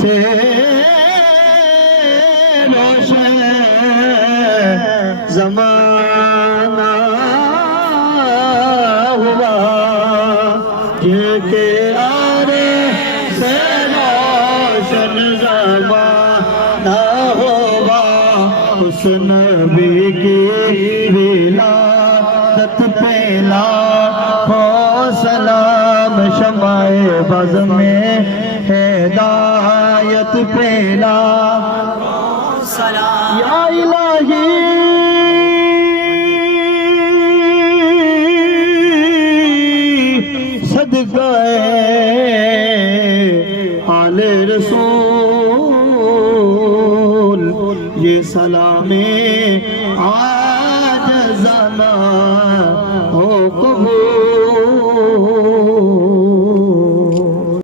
سے روشن زمانہ ہوا، جن کے آنے سے روشن زمانہ ہوا، اس نبی کی ولادت پہ لاکھوں سلام، شمع بز میں ہدایت پہ لاکھوں سلام، یا الہی صدقہ آل رسول، یہ سلام